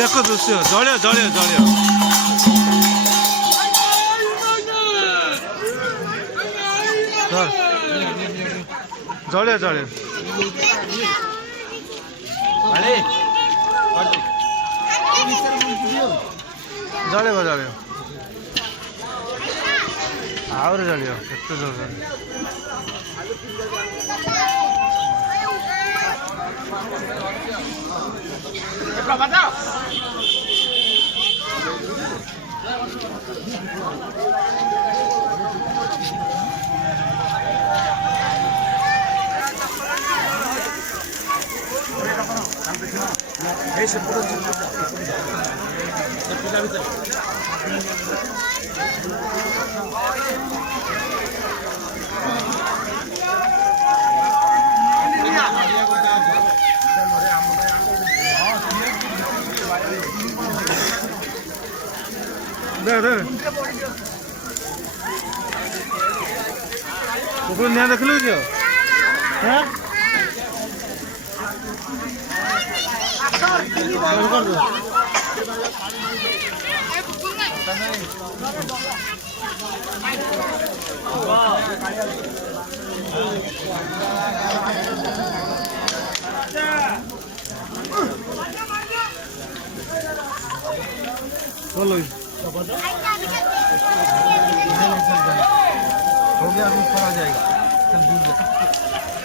देखो दोस्तों जड़ियो जड़ियो जड़ियो जड़ियो जड़ियो जड़ियो जड़ियो आउर जड़ियो केते जोर कुकुर ध्यान रख लो जो हाँ बोलो हो गया अभी ऊपर आ जाएगा चल दूर